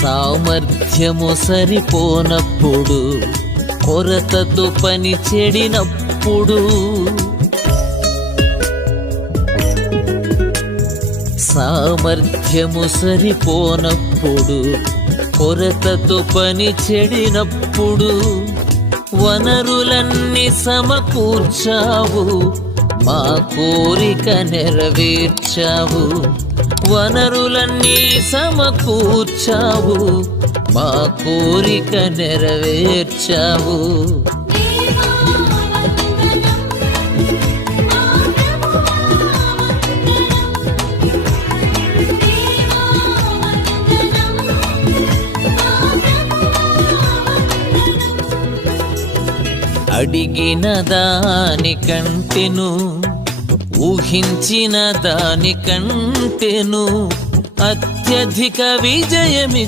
సామర్థ్యము సరిపోనప్పుడు, కొరతతో పని చెడినప్పుడు, సామర్థ్యము సరిపోనప్పుడు, కొరతతో పని చెడినప్పుడు, వనరులన్నీ సమకూర్చావు, మా కోరిక నెరవేర్చావు. వనరులన్నీ సమకూర్చావు, మా కోరిక నెరవేర్చావు. అడిగిన దానికంటెను, ఊహించిన దానికంటెను అత్యధిక విజయమి